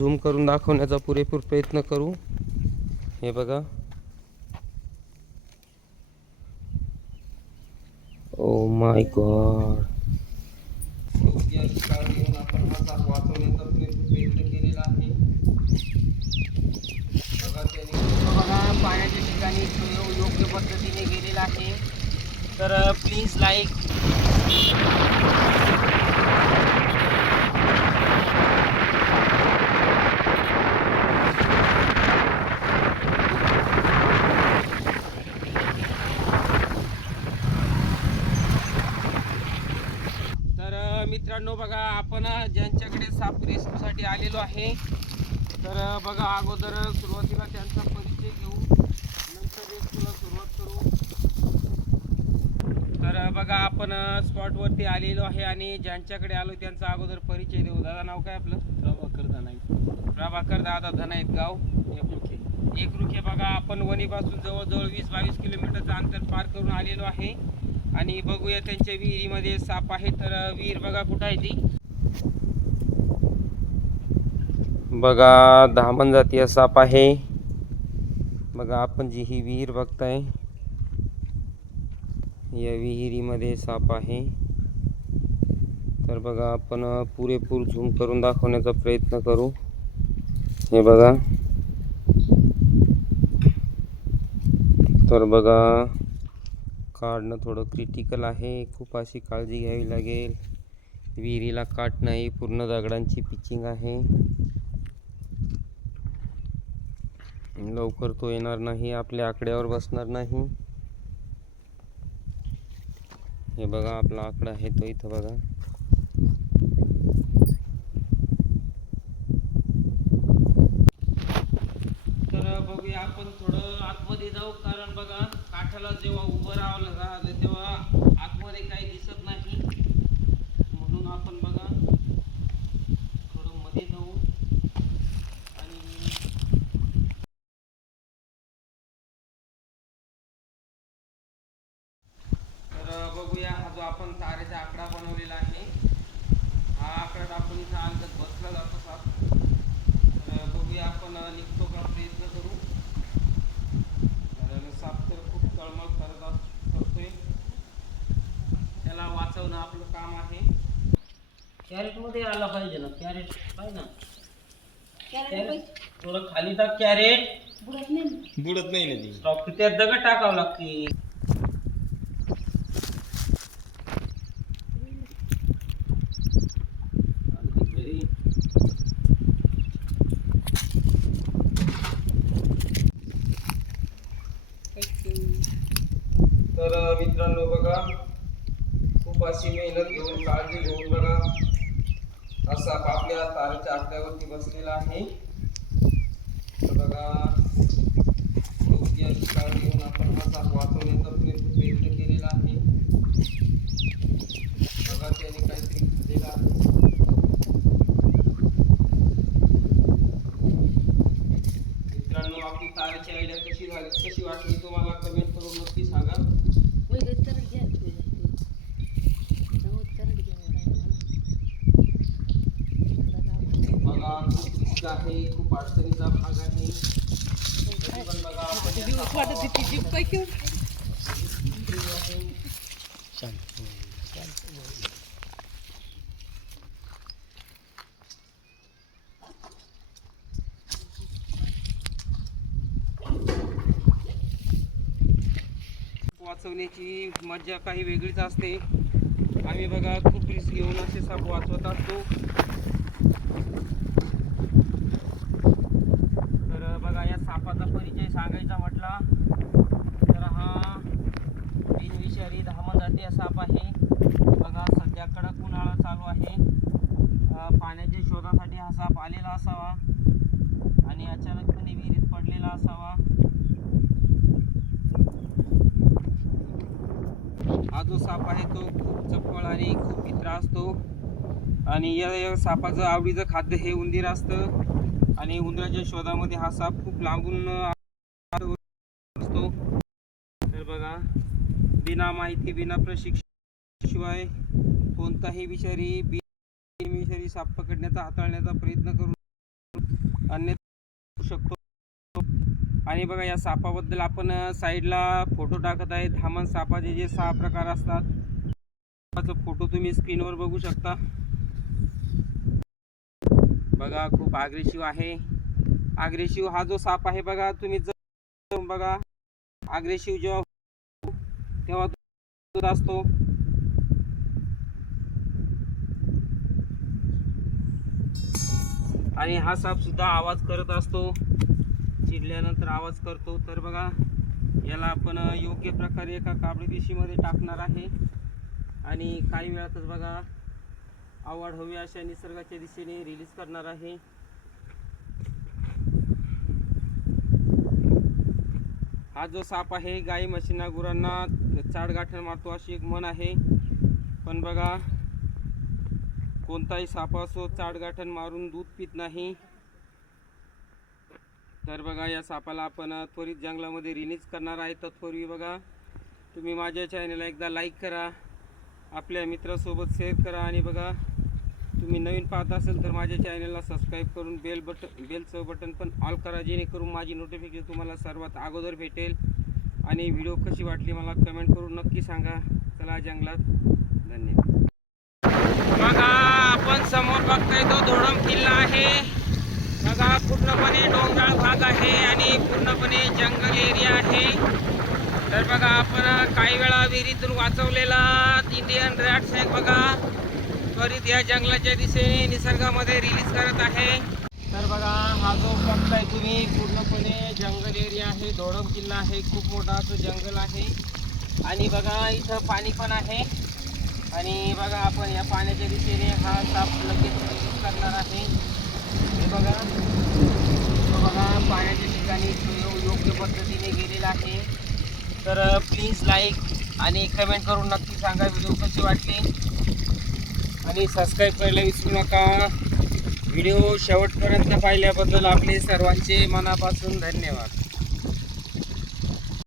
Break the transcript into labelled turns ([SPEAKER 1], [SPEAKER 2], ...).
[SPEAKER 1] Zoom करून दाखवण्याचा पुरेपूर प्रयत्न करू. हे बघा. ओ माय गॉड आपण वाचवण्याचा प्रयत्न केलेला आहे बघा पाण्याच्या ठिकाणी योग्य पद्धतीने गेलेला आहे. तर uh, प्लीज लाईक तर अ, मित्रांनो बघा आपण ज्यांच्याकडे साप रेस्क्यूसाठी आलेलो आहे तर बघा अगोदर सुरुवातीला त्यांचा परिचय घेऊ नंतर रेस्क्यूला सुरुवात करू. तर बघा आपण स्पॉटवरती आलेलो आहे आणि ज्यांच्याकडे आलो त्यांचा अगोदर परिचय देऊ. दादा नाव काय आपलं?
[SPEAKER 2] प्रभाकर दानाई
[SPEAKER 1] प्रभाकर दादा धनाईत गाव.
[SPEAKER 2] एकमुखी
[SPEAKER 1] एक रुखे बघा आपण वणीपासून जवळजवळ वीस बावीस किलोमीटरचं अंतर पार करून आलेलो आहे. आणि बघूया त्यांच्या विहिरीमध्ये साप आहे तर विहीर बघा कुठं आहे ती. बघा धामण जातीय साप आहे. बघा आपण जी ही विहीर बघताय या विहिरीमध्ये साप आहे. तर बघा आपण पुरेपूर झूम करून दाखवण्याचा प्रयत्न करू. हे बघा. तर बघा काढणं थोडं क्रिटिकल आहे. खूप अशी काळजी घ्यावी लागेल. विहिरीला काट नाही पूर्ण दगडांची पिचिंग आहे. लवकर तो येणार नाही आपल्या आकड्यावर बसणार नाही. हे बघा आपला आकडा आहे तो इथं बघा. तर बघूया आपण थोडं आतमध्ये जाऊ कारण बघा काठाला जेव्हा उभं राहावं राहिलं तेव्हा आतमध्ये काही दिसत नाही म्हणून आपण बघा थोडं मध्ये जाऊ आणि तर बघूया हा जो आपण तारेचा आकडा बनवलेला आहे हा आकडा आपण इथं अंगत बसला जातो साप. तर बघूया आपण निघतो का प्रयत्न करू. कारण साप तर खूप तळमळ करत करतोय. त्याला वाचवणं आपलं काम आहे. कॅरेटमध्ये आला पाहिजे ना कॅरेट पाहिजे ना. कॅरेट थोडं खाली टाक कॅरेट.
[SPEAKER 2] बुडत नाही ना. ती.
[SPEAKER 1] स्टॉप त्यात दगड टाकावं लागते घेऊन काळजी घेऊन बघा असा आपल्या तारेच्या आकड्यावरती बसलेला आहे बघा योग्य काळजी घेऊन आपण हा वाचवण्याचा प्रयत्न केलेला आहे बघा त्याने काहीतरी मित्रांनो आपली तारेची आयडिया कशी झाली कशी वाटली तुम्हाला कमेंट खूप आहे खूप अडचणीचा भाग आहे. तरी पण बघा वाचवण्याची मजा काही वेगळीच असते. आम्ही बघा खूप रिस्क घेऊन असे साप वाचवत असतो तर बघा या सापाचा परिचय सांगायचा म्हटला तर हा बिनविषारी धामण जातीय साप आहे. बघा सध्या कडक उन्हाळा चालू आहे. पाण्याच्या शोधासाठी हा साप आलेला असावा आणि अचानकपणे विहिरीत पडलेला असावा. हा जो साप आहे तो खूप चपळ आणि खूप भित्रा असतो. आणि या या सापाचं आवडीचं खाद्य हे उंदीर असतं. आणि उंदराच्या शोधामध्ये हा साप लागून असतो. तर बघा बिना माहिती बिना प्रशिक्षण शिवाय कोणताही विषारी बि विषारी साप पकडण्याचा हाताळण्याचा प्रयत्न करू अन्य शकतो. आणि बघा या सापाबद्दल आपण साईडला फोटो टाकत आहे. धामण सापाचे जे सहा प्रकार असतात सापाचा फोटो तुम्ही स्क्रीनवर बघू शकता. बघा खूप आग्रेसिव्ह आहे. अग्रेसिव्ह हा जो साप आहे बघा तुम्ही जर बघा अग्रेसिव्ह जेव्हा तेव्हा तो असतो. आणि हा साप सुद्धा आवाज करत असतो चिडल्यानंतर आवाज करतो. तर बघा याला आपण योग्य प्रकारे एका कापडी दिशीमध्ये टाकणार आहे. आणि काही वेळातच बघा आवड हवी अशा निसर्गाच्या दिशेने रिलीज करणार आहे. हा जो साप आहे गाई म्हशींना गुरांना चाडगाठण मारतो अशी एक म्हण आहे. पण बघा कोणताही साप असो चाडगाठण मारून दूध पित नाही. तर बघा या सापाला आपण त्वरित जंगलामध्ये रिलीज करणार आहे. तत्पूर्वी बघा तुम्ही माझ्या चॅनलला एकदा लाईक करा. आपल्या मित्रासोबत शेअर करा आणि बघा तुम्ही नवीन पाहत असेल तर माझ्या चॅनलला सबस्क्राईब करून बेल बटन बेलचं बटन पण ऑल करा जेणेकरून माझी नोटिफिकेशन तुम्हाला सर्वात अगोदर भेटेल. आणि व्हिडिओ कशी वाटली मला कमेंट करून नक्की सांगा. चला जंगलात. धन्यवाद. बघा आपण समोर बघताय तो धोडम किल्ला आहे. बघा पूर्णपणे डोंगराळ भाग आहे आणि पूर्णपणे जंगल एरिया आहे. तर बघा आपण काही वेळा विहिरीतून वाचवलेला इंडियन रॅट्स आहेत बघा. त्वरित या जंगलाच्या दिशेने निसर्गामध्ये रिलीज करत आहे. तर बघा हा जो बघताय तुम्ही पूर्णपणे जंगल एरिया आहे धोडम किल्ला आहे खूप मोठा असं जंगल आहे. आणि बघा इथं पाणी पण आहे. आणि बघा आपण या पाण्याच्या दिशेने हा साप लगेच रिलीज करणार आहे. हे बघा. तो बघा पाण्याच्या ठिकाणी योग्य पद्धतीने गेलेला आहे. तर प्लीज लाईक आणि कमेंट करून नक्की सांगा व्हिडिओ कशी वाटली? आणि सबस्क्राईब करायला विसरू नका. व्हिडिओ शेवटपर्यंत पाहिल्याबद्दल आपले सर्वांचे मनापासून धन्यवाद.